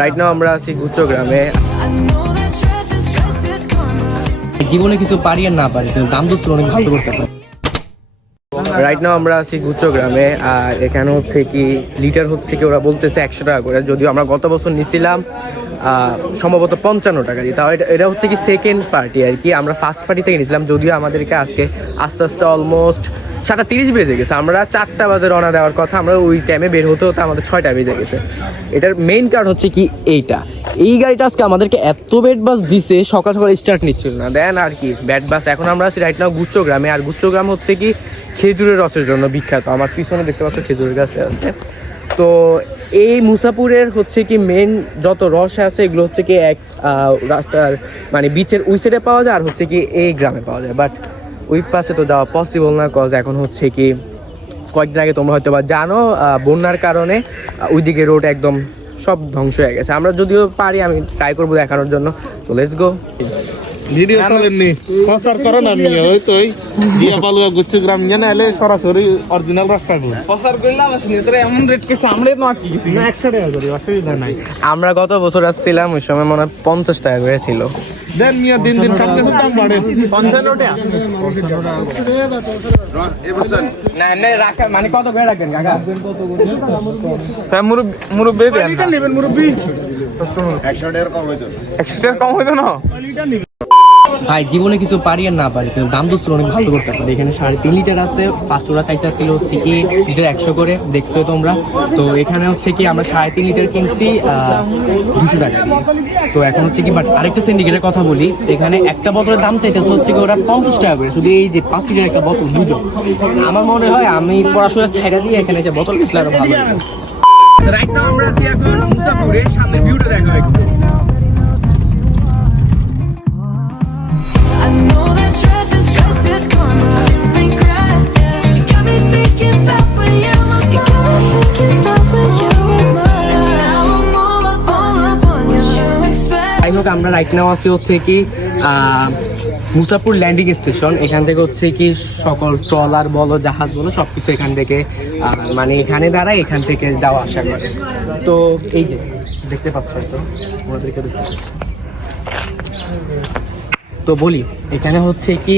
Right now আমরা আছি গুচ্ছ গ্রামে। জীবনে কিছু পারি আর না পারি, কিন্তু দাম দোস্ত অনেক ভালো করতে পারি। রাইট নাও আমরা আছি গুচ্ছ গ্রামে, আর এখানে হচ্ছে কি লিটার হচ্ছে কি ওরা বলতেছে 100 টাকা করে, যদিও আমরা গত বছর নিছিলাম সম্ভবত 55 টাকা দিয়ে। তাও এটা হচ্ছে কি সেকেন্ড পার্টি আর কি। আমরা ফার্স্ট পার্টি থেকে নিয়েছিলাম, যদিও আমাদেরকে আজকে আস্তে আস্তে অলমোস্ট 7:30 বেজে গেছে। আমরা 4টা বাজে রওনা দেওয়ার কথা, আমরা ওই টাইমে বের হতে হতে আমাদের 6টা বেজে গেছে। এটার মেইন কারণ হচ্ছে কি এই গাড়িটা আজকে আমাদেরকে এত ব্যাড বাস দিছে, সকাল সকাল স্টার্ট নিচ্ছিল না, দেন আর কি ব্যাড বাস। এখন আমরা আছি রাইট নাও গুচ্ছ গ্রামে, আর গুচ্ছ গ্রাম হচ্ছে কি খেজুরের রসের জন্য বিখ্যাত। আমার পিছনে দেখতে পাচ্ছ খেজুরের গাছ আছে। তো এই মুসাপুরের হচ্ছে কি মেন যত রস আছে এগুলো হচ্ছে কি এক রাস্তার মানে বিচের ওই সাইডে পাওয়া যায়, আর হচ্ছে কি এই গ্রামে পাওয়া যায়। বাট ওই পাশে তো যাওয়া পসিবল না, কজ এখন হচ্ছে কি কয়েকদিন আগে তোমরা হয়তো বা জানো বন্যার কারণে ওইদিকে রোড একদম সব ধ্বংস হয়ে গেছে। আমরা যদিও পারি, আমি ট্রাই করবো দেখানোর জন্য। তো লেটস গো। ভিডিও করেননি প্রচার করো না নিয়ে ওই তো দিয়া পালুয়া গুচ্ছ গ্রাম নিয়ে না এলে সরাসরি অরিজিনাল রাস্তাগুলো প্রচার করলাম আসলে তোরা এমন রেট করছে, আমরা তো আটকে গেছি না 100 টাকা করি, অসুবিধা নাই। আমরা গত বছর আসছিলাম, ওই সময় মনে হয় 50 টাকা করে ছিল। দেন মিয়া দিন দিন সব কিছুর দাম বাড়ে। 55 টাকা না এমনি রাখা মানে কত করে রাখবেন কাকা? হ্যাঁ মুরব্বি এটা নেবেন মুরব্বি 100 টাকা কম হইতো না। ভাই জীবনে কিছু পারি আর না পারি, কিন্তু দাম দোস্ত অনেক ভালো করতে পারি। এখানে 3.5 লিটার আছে, ফার্স্ট ওরা চাইছে ছিল হচ্ছে কি লিটার 100 করে, দেখছো তোমরা। তো এখানে হচ্ছে কি আমরা 3.5 লিটার কিনছি 200 টাকা দিয়ে। তো এখন হচ্ছে কি বাট আরেকটা সিন্ডিকেটের কথা বলি, এখানে একটা বোতলের দাম চাইতেছে হচ্ছে কি ওরা 50 টাকা করে, শুধু এই যে 5 লিটার একটা বোতল দুজন। আমার মনে হয় আমি পড়াশোনা ছাইড়া দিয়ে এখানে এসে বোতল কিনলে আরো ভালো লাগে। রাইট নাও আমরা আছি এখন মুসাপুরে, সামনের ভিউটা দেখো একটু। আমরা রাইট নাও আছি হচ্ছে কি মুসাপুর ল্যান্ডিং স্টেশন। এখান থেকে হচ্ছে কি সকল ট্রলার বলো জাহাজ বলো সবকিছু এখান থেকে মানে এখানে দাঁড়ায়, এখান থেকে যাওয়া আসা করে। তো এই যে দেখতে পাচ্ছ হয়তো ওদেরকে দেখতে পাচ্ছ। তো বলি এখানে হচ্ছে কি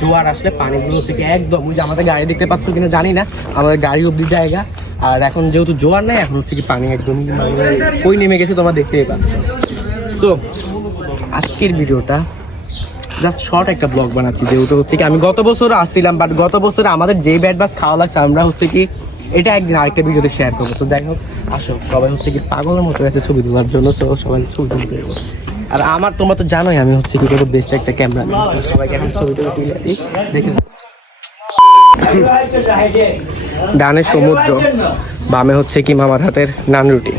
জোয়ার আসলে পানিগুলো হচ্ছে কি একদম ওই যে আমাদের গাড়ি দেখতে পাচ্ছ কিনা জানি না, আমাদের গাড়ি অব্দি জায়গা। আর এখন যেহেতু জোয়ার নেই, এখন হচ্ছে কি পানি একদম মানে কই নেমে গেছে তোমরা দেখতেই পাচ্ছ। তো আজকের ভিডিওটা জাস্ট শর্ট একটা ব্লগ বানাচ্ছি, যেহেতু হচ্ছে কি আমি গত বছর আসছিলাম, বাট গত বছর আমাদের যেই ব্যাড বাস খাওয়া লাগছে আমরা হচ্ছে কি এটা একদিন আরেকটা ভিডিওতে শেয়ার করবো। তো যাই হোক আসো, সবাই হচ্ছে কি পাগলের মতো গেছে ছবি তোলার জন্য, তো সবাই ছবি তুলতে যাবো। আর আমার তোমরা তো জানোই আমি হচ্ছে কি কত বেস্ট একটা ক্যামেরা, সবাইকে এখন ছবিটা তুলে দিই। দেখে ডানে সমুদ্র, বামে হচ্ছে কি মামার হাতের নান রুটি।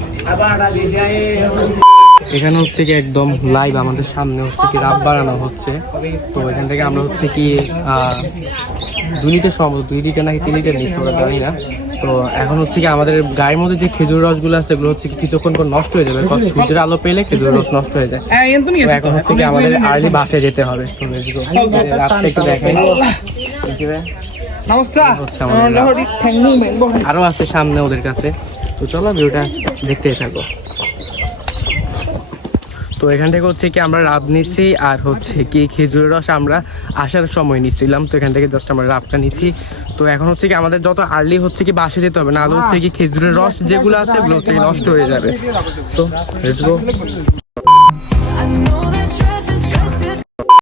এখানে হচ্ছে কি একদম লাইভ আমাদের সামনে হচ্ছে কি রাত বানানো হচ্ছে। তো এখান থেকে আমরা হচ্ছে কি 2 লিটার সম্ভবত 2 লিটার নাকি 3 লিটার নিচ্ছি ওরা জানি না। তো এখন হচ্ছে কি আমাদের গায়ের মধ্যে যে খেজুর রসগুলো আছে এগুলো হচ্ছে কি কিছুক্ষণ পর নষ্ট হয়ে যাবে, কারণ সূর্যের আলো পেলে খেজুর রস নষ্ট হয়ে যায়। এখন হচ্ছে কি আমাদের আর্লি বাসায় যেতে হবে। তো রাতটা একটু দেখাই, আরো আছে সামনে ওদের কাছে। তো চলো ভিডিওটা দেখতে থাকো। তো এখান থেকে হচ্ছে কি আমরা রাত নিচ্ছি, আর হচ্ছে কি খেজুরের রস আমরা আসার সময় নিচ্ছিলাম। তো এখান থেকে জাস্ট আমরা রাতটা নিচ্ছি। তো এখন হচ্ছে কি আমাদের যত আর্লি হচ্ছে কি বাসে যেতে হবে, নাহলে হচ্ছে কি খেজুরের রস যেগুলো আছে ওগুলো হচ্ছে কি নষ্ট হয়ে যাবে। So let's go.